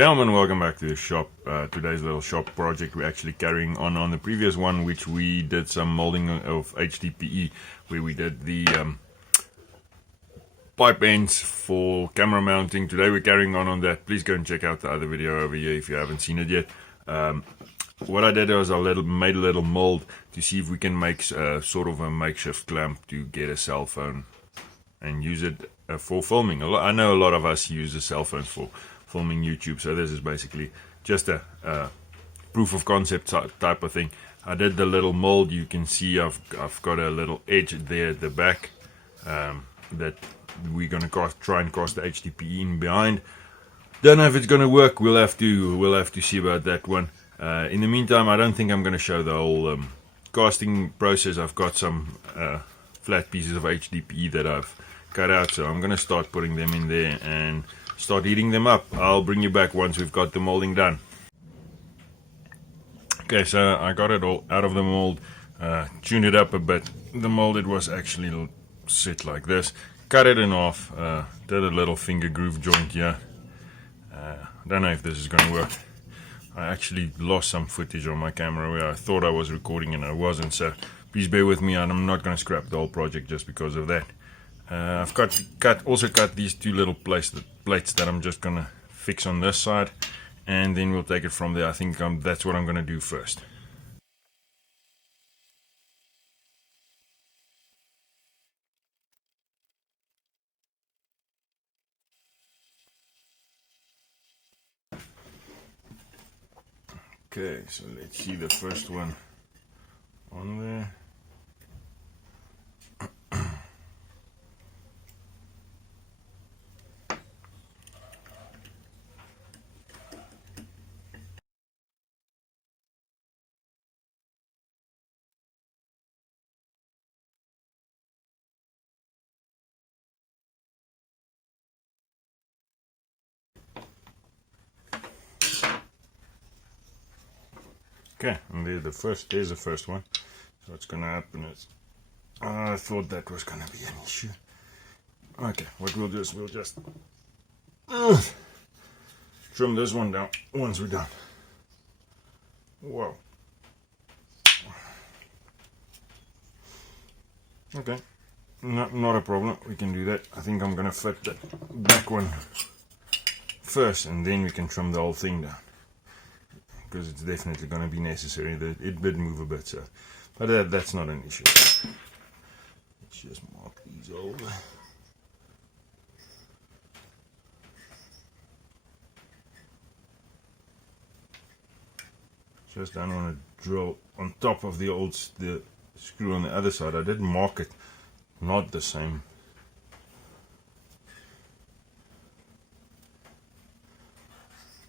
Gentlemen, welcome back to the shop. Today's little shop project we're actually carrying on the previous one, which we did some molding of HDPE, where we did the pipe ends for camera mounting. Today we're carrying on that. Please go and check out the other video over here if you haven't seen it yet. What I did was made a little mold to see if we can make sort of a makeshift clamp to get a cell phone and use it for filming. I know a lot of us use the cell phones for filming YouTube, so this is basically just a proof of concept type of thing. I did the little mold. You can see I've got a little edge there at the back that we're gonna try and cast the HDPE in behind. Don't know if it's gonna work. We'll have to see about that one. In the meantime, I don't think I'm gonna show the whole casting process. I've got some flat pieces of HDPE that I've cut out, so I'm gonna start putting them in there and start heating them up. I'll bring you back once we've got the molding done. Okay, so I got it all out of the mold, tuned it up a bit. The mold, it was actually set like this. Cut it in half, did a little finger groove joint here. Don't know if this is gonna work. I actually lost some footage on my camera where I thought I was recording and I wasn't, so please bear with me, and I'm not gonna scrap the whole project just because of that. I've also cut these two little plates that I'm just gonna fix on this side, and then we'll take it from there. I think that's what I'm gonna do first. Okay, so let's see the first one on there. Okay, and there's the first one. So what's gonna happen is, I thought that was gonna be an issue. Okay, what we'll do is we'll just trim this one down once we're done. Whoa. Okay, not a problem. We can do that. I think I'm gonna fit that back one first, and then we can trim the whole thing down, because it's definitely going to be necessary. That it did move a bit, so, but that's not an issue. Let's just mark these over. Just don't want to drill on top of the screw on the other side. I did mark it not the same.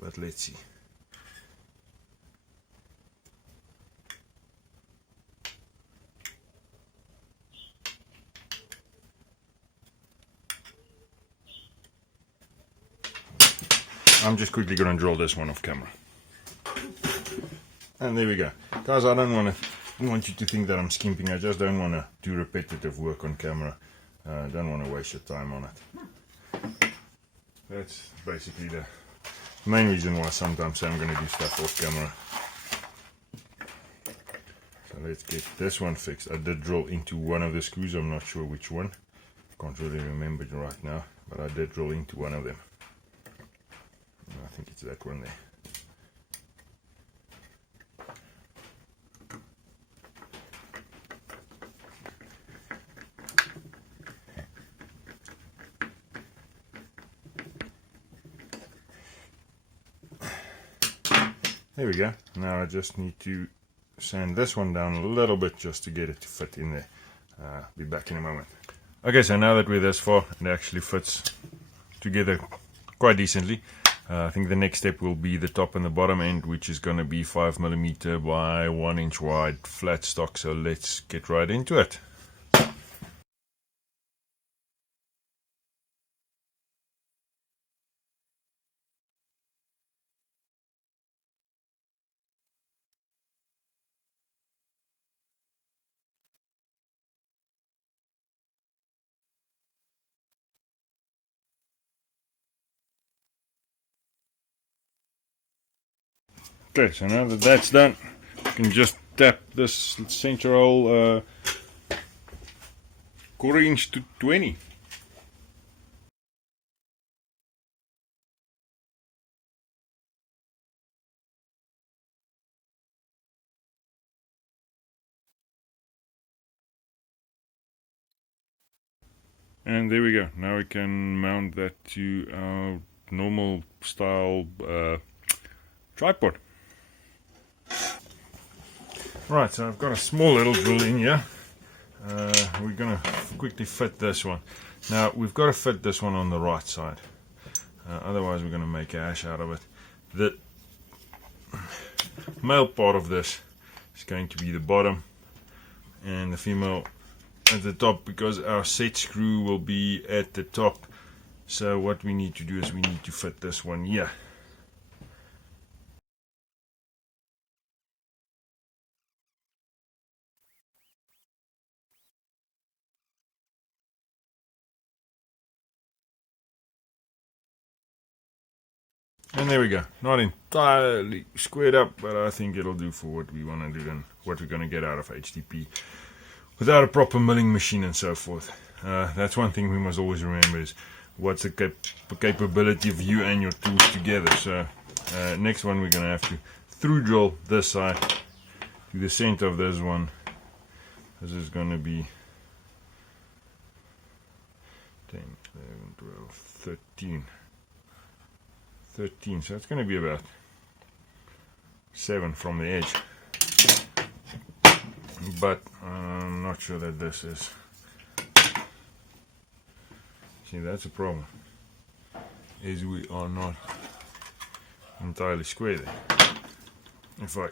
But let's see. I'm just quickly going to drill this one off camera. And there we go. Guys, I don't want you to think that I'm skimping. I just don't want to do repetitive work on camera. I don't want to waste your time on it. That's basically the main reason why sometimes I'm going to do stuff off camera. So let's get this one fixed. I did drill into one of the screws. I'm not sure which one. Can't really remember it right now, but I did drill into one of them. I think it's that one there. There we go. Now I just need to sand this one down a little bit just to get it to fit in there. Be back in a moment. Okay, so now that we're this far, it actually fits together quite decently. I think the next step will be the top and the bottom end, which is going to be 5mm by 1 inch wide flat stock. So let's get right into it. Okay, so now that that's done, you can just tap this center hole 1/4 inch to 20. And there we go. Now we can mount that to our normal style tripod. Right, so I've got a small little drill in here. We're going to quickly fit this one. Now we've got to fit this one on the right side. Otherwise we're going to make a hash out of it. The male part of this is going to be the bottom, and the female at the top, because our set screw will be at the top. So what we need to do is we need to fit this one here. And there we go. Not entirely squared up, but I think it'll do for what we want to do and what we're going to get out of HDP without a proper milling machine and so forth. That's one thing we must always remember, is what's the capability of you and your tools together. So next one, we're going to have to through drill this side to the center of this one. This is going to be 10, 11, 12, 13, so it's going to be about 7 from the edge, but I'm not sure that this is. See, that's a problem, is we are not entirely square there. If I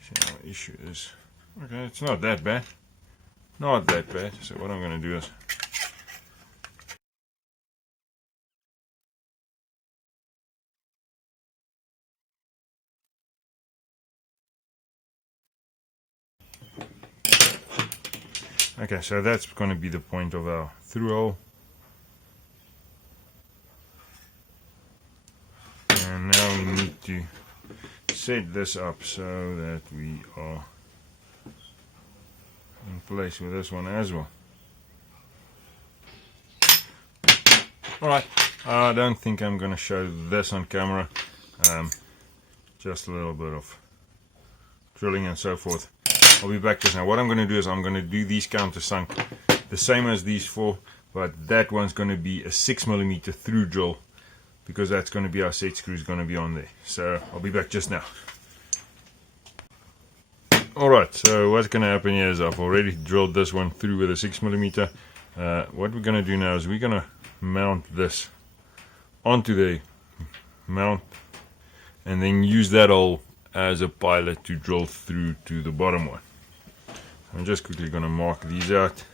see, our issue is, okay, it's not that bad, so what I'm going to do is okay, so that's going to be the point of our through hole. And now we need to set this up so that we are in place with this one as well. Alright, I don't think I'm going to show this on camera. Just a little bit of drilling and so forth. I'll be back just now. What I'm going to do is I'm going to do these countersunk the same as these four, but that one's going to be a 6mm through drill, because that's going to be our set screw is going to be on there. So I'll be back just now. Alright, so what's going to happen here is I've already drilled this one through with a 6mm. What we're going to do now is we're going to mount this onto the mount and then use that hole as a pilot to drill through to the bottom one. I'm just quickly going to mark these out.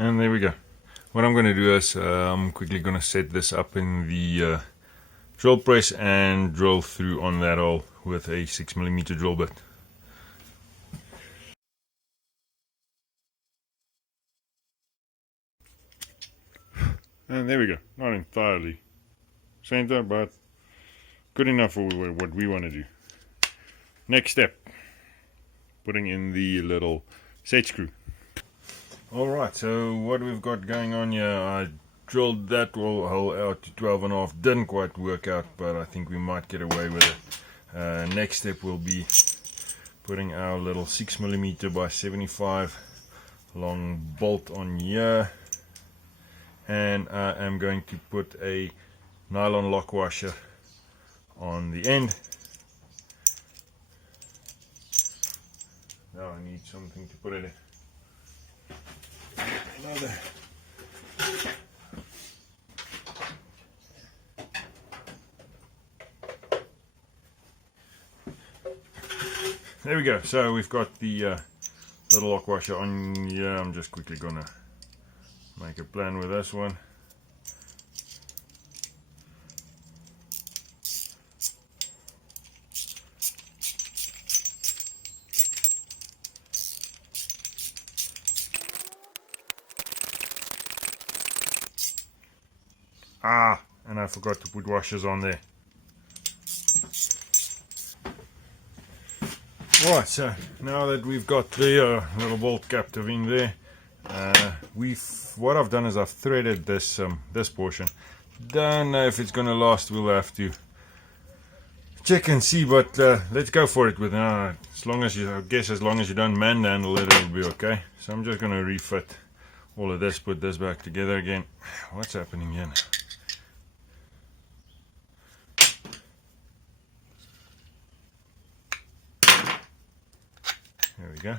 And there we go. What I'm going to do is I'm quickly going to set this up in the drill press and drill through on that hole with a 6mm drill bit. And there we go. Not entirely center, but good enough for what we want to do. Next step, putting in the little set screw. Alright, so what we've got going on here, I drilled that hole out to 12.5, didn't quite work out, but I think we might get away with it. Next step will be putting our little 6mm by 75 long bolt on here, and I am going to put a nylon lock washer on the end. Now I need something to put it in. Another. There we go. So we've got the little lock washer on here. I'm just quickly gonna make a plan with this one. And I forgot to put washers on there. Right, so now that we've got the little bolt captive in there, what I've done is I've threaded this this portion. Don't know if it's gonna last. We'll have to check and see, but let's go for it with as long as you, I guess, as long as you don't manhandle it, it'll be okay. So I'm just gonna refit all of this, put this back together again. What's happening here now? There we go.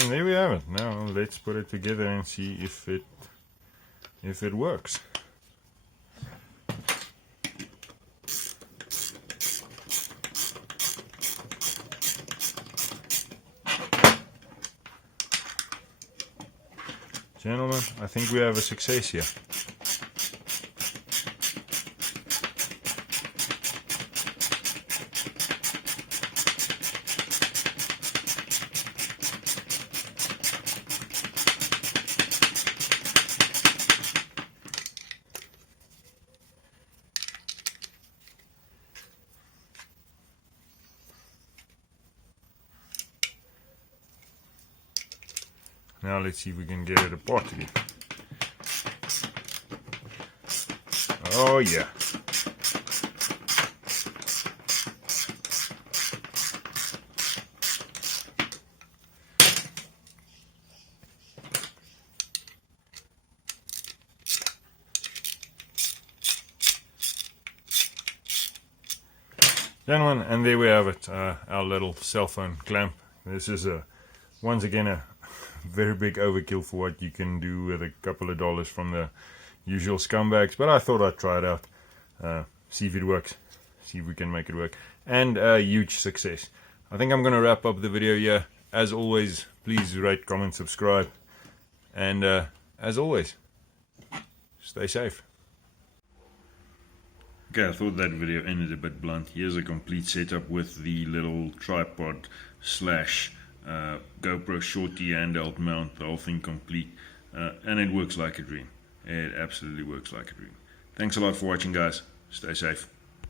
And there we have it. Now let's put it together and see if it works. Gentlemen, I think we have a success here. Now let's see if we can get it apart again. Oh yeah. Gentlemen, and there we have it, our little cell phone clamp. This is once again a very big overkill for what you can do with a couple of dollars from the usual scumbags, but I thought I'd try it out, see if it works, see if we can make it work, and a huge success. I think I'm going to wrap up the video here. As always, please rate, comment, subscribe, and as always, stay safe. Okay, I thought that video ended a bit blunt. Here's a complete setup with the little tripod slash GoPro shorty handheld mount, the whole thing complete, and it works like a dream. It absolutely works like a dream. Thanks a lot for watching, guys. Stay safe.